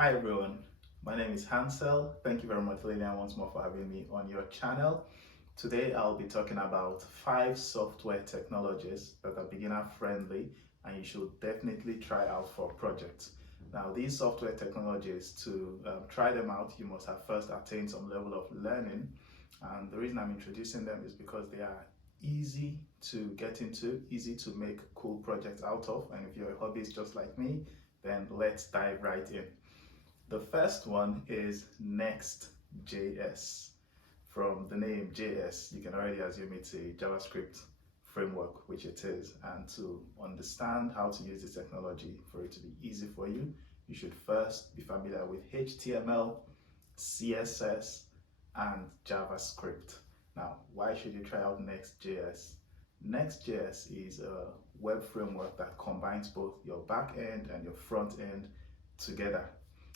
Hi everyone, my name is Hansel. Thank you very much, Lillian, once more for having me on your channel. Today I'll be talking about 5 software technologies that are beginner friendly and you should definitely try out for projects. Now, these software technologies, to try them out, you must have first attained some level of learning. And the reason I'm introducing them is because they are easy to get into, easy to make cool projects out of. And if you're a hobbyist just like me, then let's dive right in. The first one is Next.js. From the name JS, you can already assume it's a JavaScript framework, which it is. And to understand how to use this technology for it to be easy for you, you should first be familiar with HTML, CSS, and JavaScript. Now, why should you try out Next.js? Next.js is a web framework that combines both your back end and your front end together.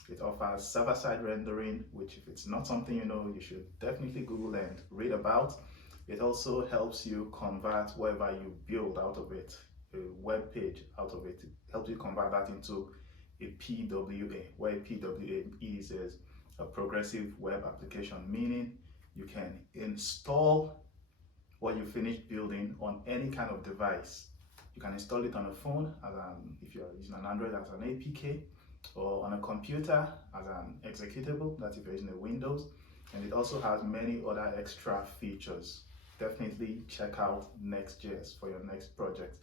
It offers server-side rendering, which if it's not something you know, you should definitely Google and read about. It also helps you convert whatever you build out of it, a web page out of it. It helps you convert that into a PWA, where a PWA is a progressive web application, meaning you can install what you finished building on any kind of device. You can install it on a phone, if you're using an Android, as an APK, or on a computer as an executable, that's if you're using a Windows. And it also has many other extra features. Definitely check out Next.js for your next project.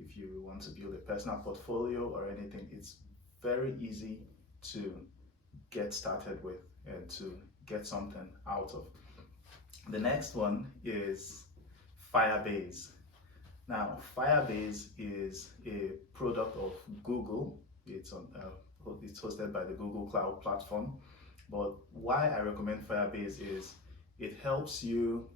If you want to build a personal portfolio or anything, it's very easy to get started with and to get something out of. The next one is Firebase. Now, Firebase is a product of Google. It's hosted by the Google Cloud Platform. But why I recommend Firebase is it helps you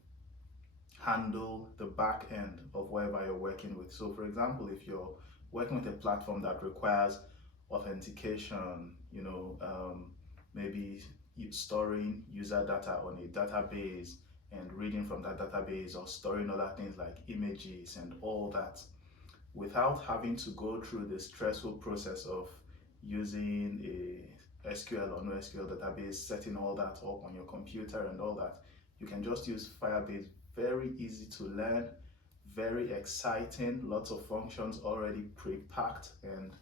handle the back end of whatever you're working with. So for example, if you're working with a platform that requires authentication, maybe storing user data on a database and reading from that database, or storing other things like images and all that, without having to go through the stressful process of using a SQL or NoSQL database, setting all that up on your computer and all that, you can just use Firebase. Very easy to learn, very exciting, lots of functions already pre-packed and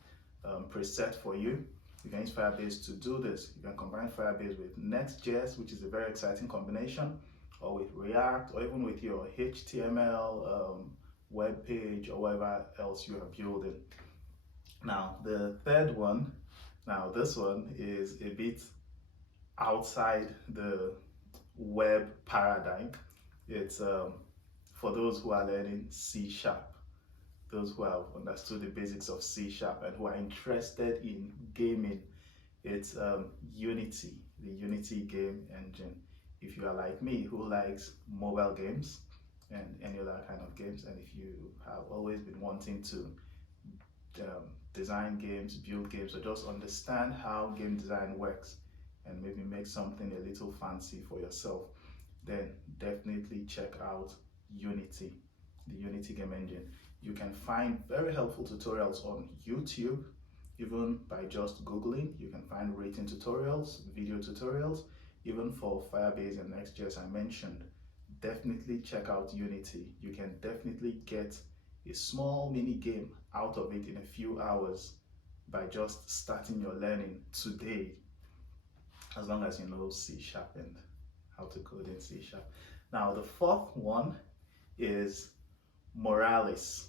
preset for you. You can use Firebase to do this. You can combine Firebase with Next.js, which is a very exciting combination, or with React, or even with your HTML web page or whatever else you are building. Now, the third one, this one is a bit outside the web paradigm. It's for those who are learning C#, those who have understood the basics of C# and who are interested in gaming. It's Unity, the Unity game engine. If you are like me, who likes mobile games and any other kind of games, and if you have always been wanting to design games, build games, or just understand how game design works and maybe make something a little fancy for yourself, then definitely check out Unity, the Unity game engine. You can find very helpful tutorials on YouTube, even by just Googling. You can find written tutorials, video tutorials, even for Firebase and Next.js I mentioned. Definitely check out Unity. You can definitely get a small mini game out of it in a few hours by just starting your learning today, as long as you know C# and how to code in C#. Now, the fourth one is Moralis.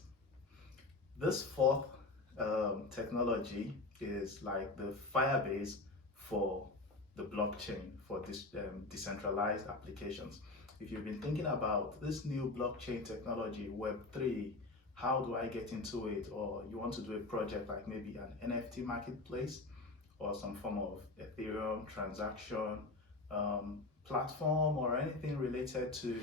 This fourth technology is like the Firebase for the blockchain, for this decentralized applications. If you've been thinking about this new blockchain technology, Web3, how do I get into it? Or you want to do a project like maybe an NFT marketplace or some form of Ethereum transaction platform, or anything related to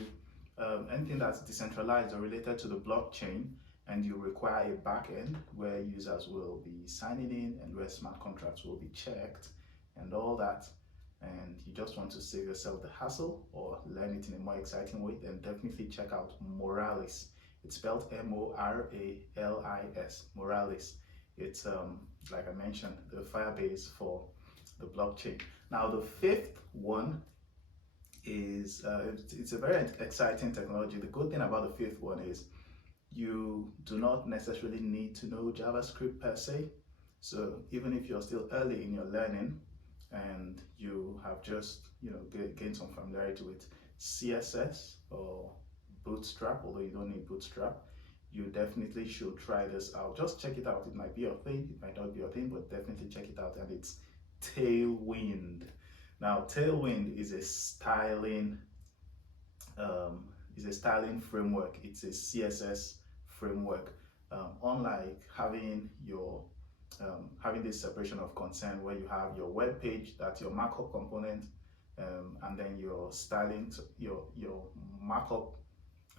anything that's decentralized or related to the blockchain, and you require a backend where users will be signing in and where smart contracts will be checked and all that, and you just want to save yourself the hassle or learn it in a more exciting way, then definitely check out Moralis. It's spelled Moralis. Moralis. It's like I mentioned, the Firebase for the blockchain. Now, the fifth one is it's a very exciting technology. The good thing about the fifth one is you do not necessarily need to know JavaScript per se. So even if you're still early in your learning and you have just gained some familiarity with CSS or Bootstrap, although you don't need Bootstrap, you definitely should try this out. Just check it out. It might be your thing, it might not be your thing, but definitely check it out. And it's Tailwind. Now, Tailwind is a styling framework. It's a CSS framework. Unlike having having this separation of concern where you have your web page, that's your markup component, and then your styling, your markup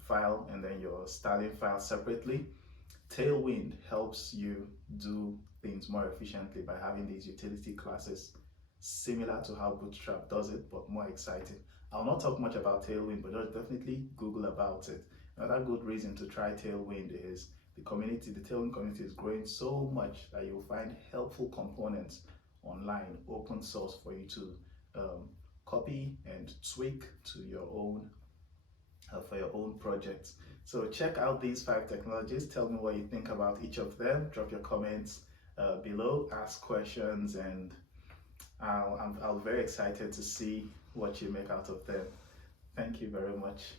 file, and then your styling file separately. Tailwind helps you do things more efficiently by having these utility classes, similar to how Bootstrap does it, but more exciting. I'll not talk much about Tailwind, but just definitely Google about it. Another good reason to try Tailwind is the Tailwind community is growing so much that you'll find helpful components online, open source, for you to copy and tweak to your own for your own projects. So check out these 5 technologies. Tell me what you think about each of them. Drop your comments below, ask questions, and I'm very excited to see what you make out of them. Thank you very much.